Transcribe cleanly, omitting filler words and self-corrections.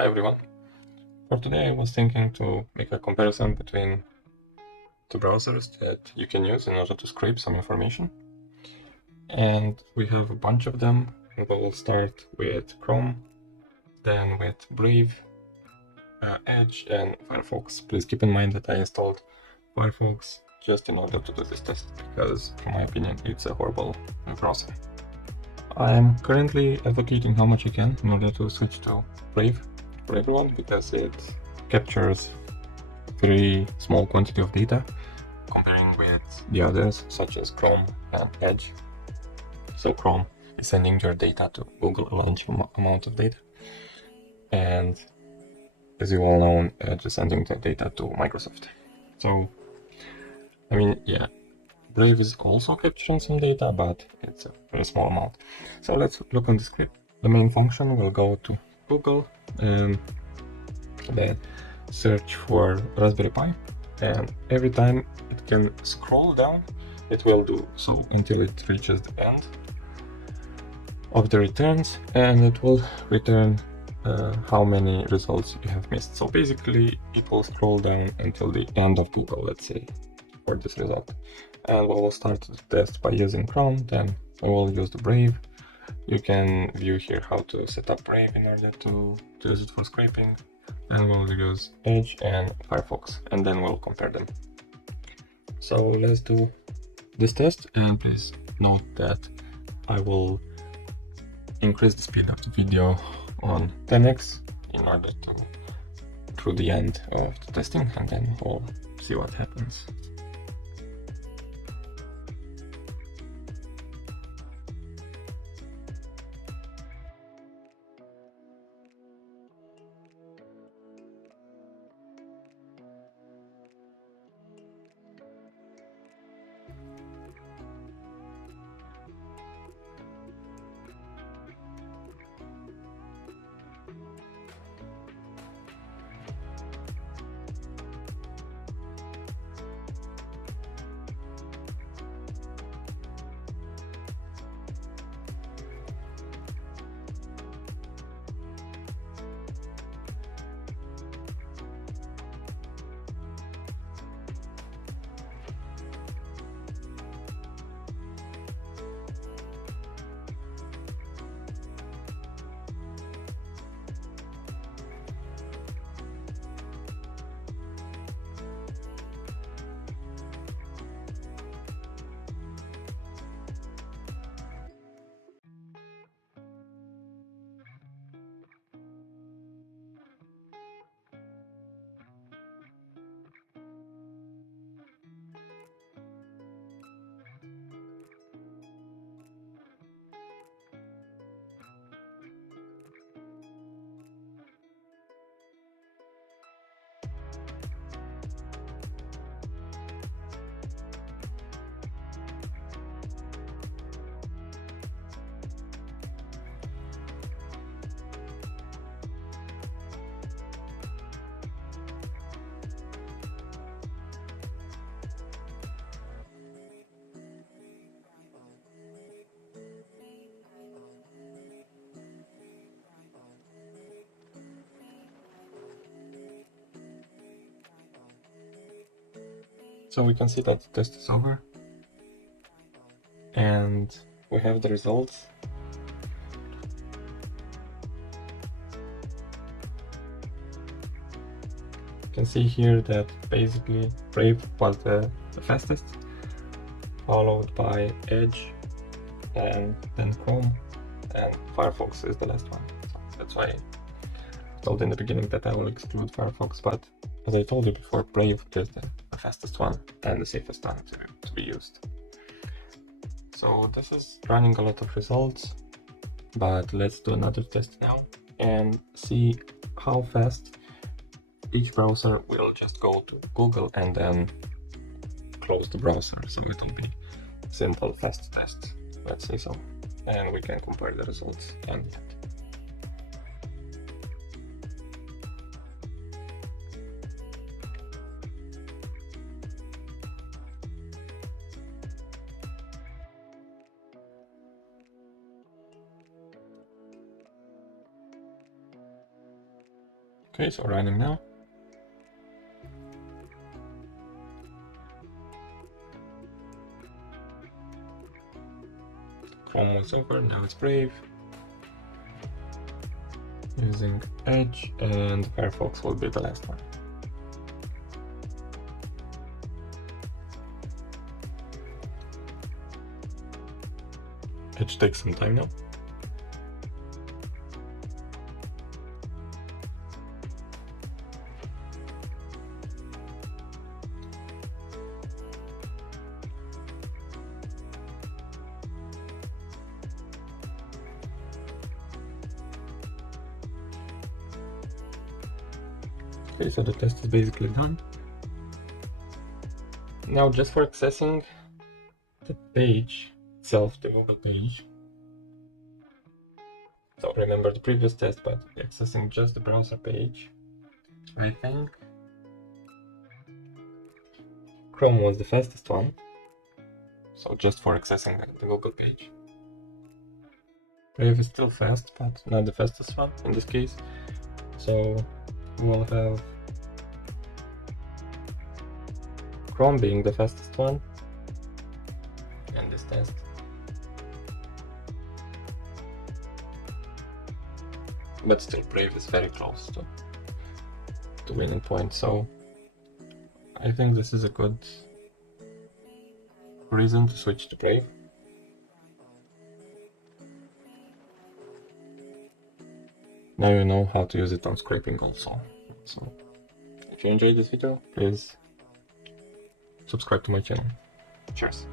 Hi everyone. For today I was thinking to make a comparison between two browsers that you can use in order to scrape some information. And we have a bunch of them. We will start with Chrome, then with Brave, Edge and Firefox. Please keep in mind that I installed Firefox just in order to do this test, because in my opinion it's a horrible browser. I'm currently advocating how much you can in order to switch to Brave for everyone, because it captures very small quantity of data comparing with the others such as Chrome and Edge. So Chrome is sending your data to Google, a large amount of data, and as you all know, Edge is sending the data to Microsoft. So I mean, yeah, Brave is also capturing some data, but it's a very small amount. So let's look on the script. The main function will go to Google and then search for Raspberry Pi, and every time it can scroll down, it will do so until it reaches the end of the returns, and it will return how many results you have missed. So basically it will scroll down until the end of Google, let's say, for this result. And we will start the test by using Chrome, then we will use the Brave. You can view here how to set up Brave in order to use it for scraping. And we'll use Edge and Firefox, and then we'll compare them. So let's do this test, and please note that I will increase the speed of the video on 10x in order to through the end of the testing, and then we'll see what happens. So we can see that the test is over, and we have the results. You can see here that basically Brave was the fastest, followed by Edge, and then Chrome, and Firefox is the last one. So that's why I told in the beginning that I will exclude Firefox, but as I told you before, Brave is the fastest one and the safest one to be used. So this is running a lot of results, but let's do another test now and see how fast each browser will just go to Google and then close the browser. So it will be simple, fast test, let's say so. And we can compare the results and Okay, so running now. Chrome was over, now it's Brave. Using Edge, and Firefox will be the last one. Edge takes some time now. Okay, so the test is basically done. Now, just for accessing the page itself, the Google page. So remember the previous test, but accessing just the browser page. I think Chrome was the fastest one. So just for accessing the Google page. Brave is still fast, but not the fastest one in this case. So we'll have Chrome being the fastest one in this test. But still Brave is very close to winning point, so I think this is a good reason to switch to Brave. Now you know how to use it on scraping also. So if you enjoyed this video, please subscribe to my channel. Cheers!